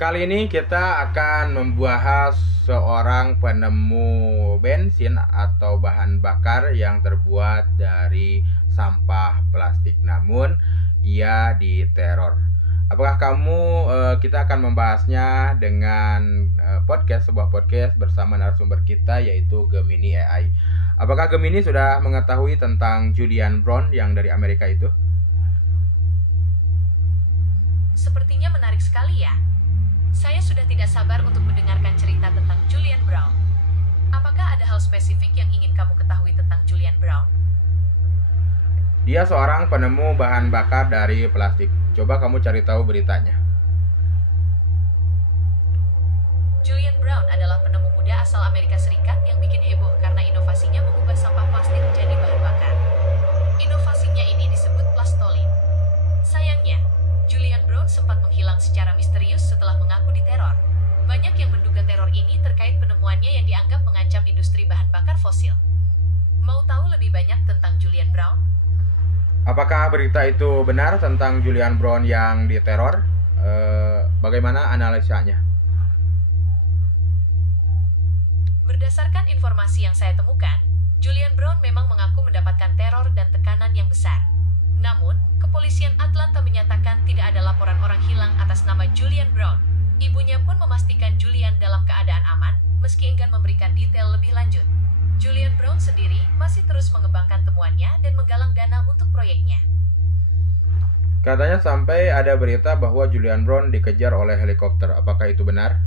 Kali ini kita akan membahas seorang penemu bensin atau bahan bakar yang terbuat dari sampah plastik, namun ia diteror. Apakah kita akan membahasnya dengan sebuah podcast bersama narasumber kita yaitu Gemini AI. Apakah Gemini sudah mengetahui tentang Julian Brown yang dari Amerika itu? Sepertinya menarik sekali ya. Saya sudah tidak sabar untuk mendengarkan cerita tentang Julian Brown. Apakah ada hal spesifik yang ingin kamu ketahui tentang Julian Brown? Dia seorang penemu bahan bakar dari plastik. Coba kamu cari tahu beritanya. Julian Brown adalah penemu muda asal Amerika Serikat yang bikin heboh karena inovasinya mengubah sampah plastik jadi bahan bakar. Inovasinya ini disebut plastolin. Sayangnya, Julian Brown sempat menghilang secara misterius setelah mengaku diteror. Banyak yang menduga teror ini terkait penemuannya yang dianggap mengancam industri bahan bakar fosil. Mau tahu lebih banyak tentang Julian Brown? Apakah berita itu benar tentang Julian Brown yang diteror? Bagaimana analisanya? Berdasarkan informasi yang saya temukan, Julian Brown memang mengaku mendapatkan teror dan tekanan yang besar. Namun, kepolisian Atlanta menyatakan tidak ada laporan orang hilang atas nama Julian Brown. Ibunya pun memastikan Julian dalam keadaan aman, meski enggan memberikan detail lebih lanjut. Julian Brown sendiri masih terus mengembangkan temuannya dan menggalang dana untuk proyeknya. Katanya sampai ada berita bahwa Julian Brown dikejar oleh helikopter. Apakah itu benar?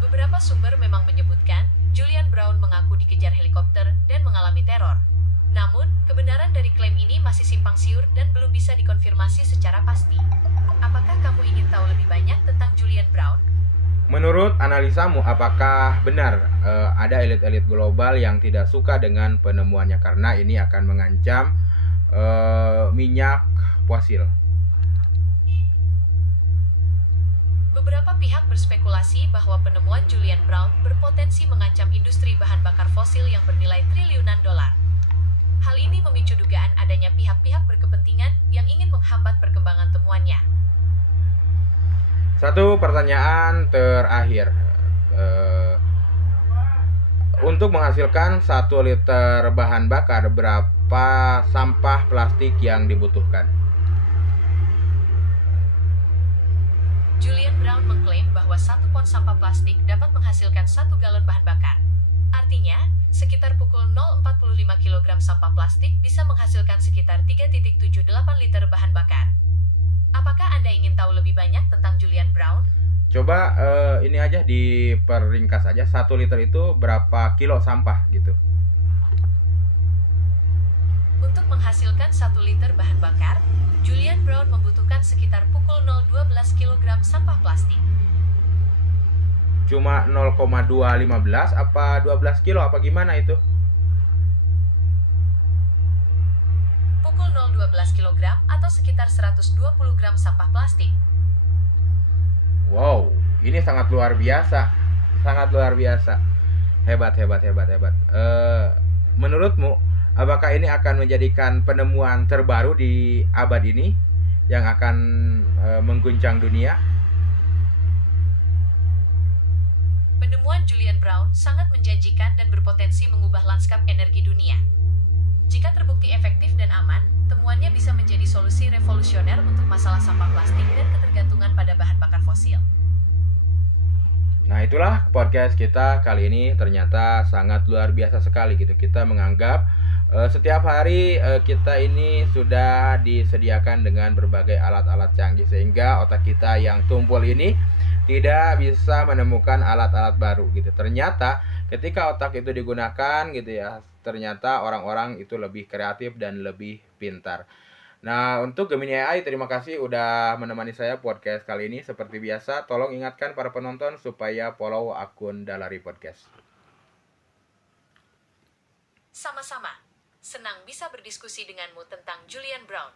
Beberapa sumber memang menyebutkan Julian Brown mengaku dikejar helikopter dan mengalami teror. Namun, kebenaran dari klaim ini masih simpang siur dan belum bisa dikonfirmasi secara pasti. Apakah kamu ingin tahu lebih banyak tentang Julian Brown? Menurut analisamu, apakah benar ada elit-elit global yang tidak suka dengan penemuannya karena ini akan mengancam minyak fosil? Beberapa pihak berspekulasi bahwa penemuan Julian Brown berpotensi mengancam industri bahan bakar fosil yang bernilai triliunan dolar. Hal ini memicu dugaan adanya pihak-pihak berkepentingan yang ingin menghambat perkembangan temuannya. Satu pertanyaan terakhir. Untuk menghasilkan 1 liter bahan bakar, berapa sampah plastik yang dibutuhkan? Julian Brown mengklaim bahwa 1 pon sampah plastik dapat menghasilkan 1 galon bahan bakar. Artinya, sekitar pukul 0,45 kg sampah plastik bisa menghasilkan sekitar 3,78 liter bahan bakar. Apakah Anda ingin tahu lebih banyak tentang Julian Brown? Coba ini aja diperingkas aja, 1 liter itu berapa kilo sampah gitu. Untuk menghasilkan 1 liter bahan bakar, Julian Brown membutuhkan sekitar pukul 0,12 kg sampah plastik. Cuma 0,215 apa 12 kilo apa gimana itu? Pukul 0,12 kg atau sekitar 120 gram sampah plastik. Wow, ini sangat luar biasa. Sangat luar biasa. Hebat, hebat, hebat, hebat. Menurutmu, apakah ini akan menjadikan penemuan terbaru di abad ini yang akan mengguncang dunia? Penemuan Julian Brown sangat menjanjikan dan berpotensi mengubah lanskap energi dunia. Jika terbukti efektif dan aman, temuannya bisa menjadi solusi revolusioner untuk masalah sampah plastik dan ketergantungan pada bahan bakar fosil. Nah, itulah podcast kita kali ini, ternyata sangat luar biasa sekali gitu. Kita menganggap setiap hari kita ini sudah disediakan dengan berbagai alat-alat canggih sehingga otak kita yang tumpul ini tidak bisa menemukan alat-alat baru gitu. Ternyata ketika otak itu digunakan gitu ya, ternyata orang-orang itu lebih kreatif dan lebih pintar. Nah, untuk Gemini AI, terima kasih udah menemani saya podcast kali ini. Seperti biasa, tolong ingatkan para penonton supaya follow akun Dalari Podcast. Sama-sama. Senang bisa berdiskusi denganmu tentang Julian Brown.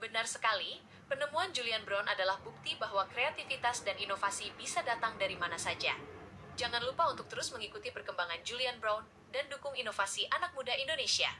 Benar sekali, penemuan Julian Brown adalah bukti bahwa kreativitas dan inovasi bisa datang dari mana saja. Jangan lupa untuk terus mengikuti perkembangan Julian Brown dan dukung inovasi anak muda Indonesia.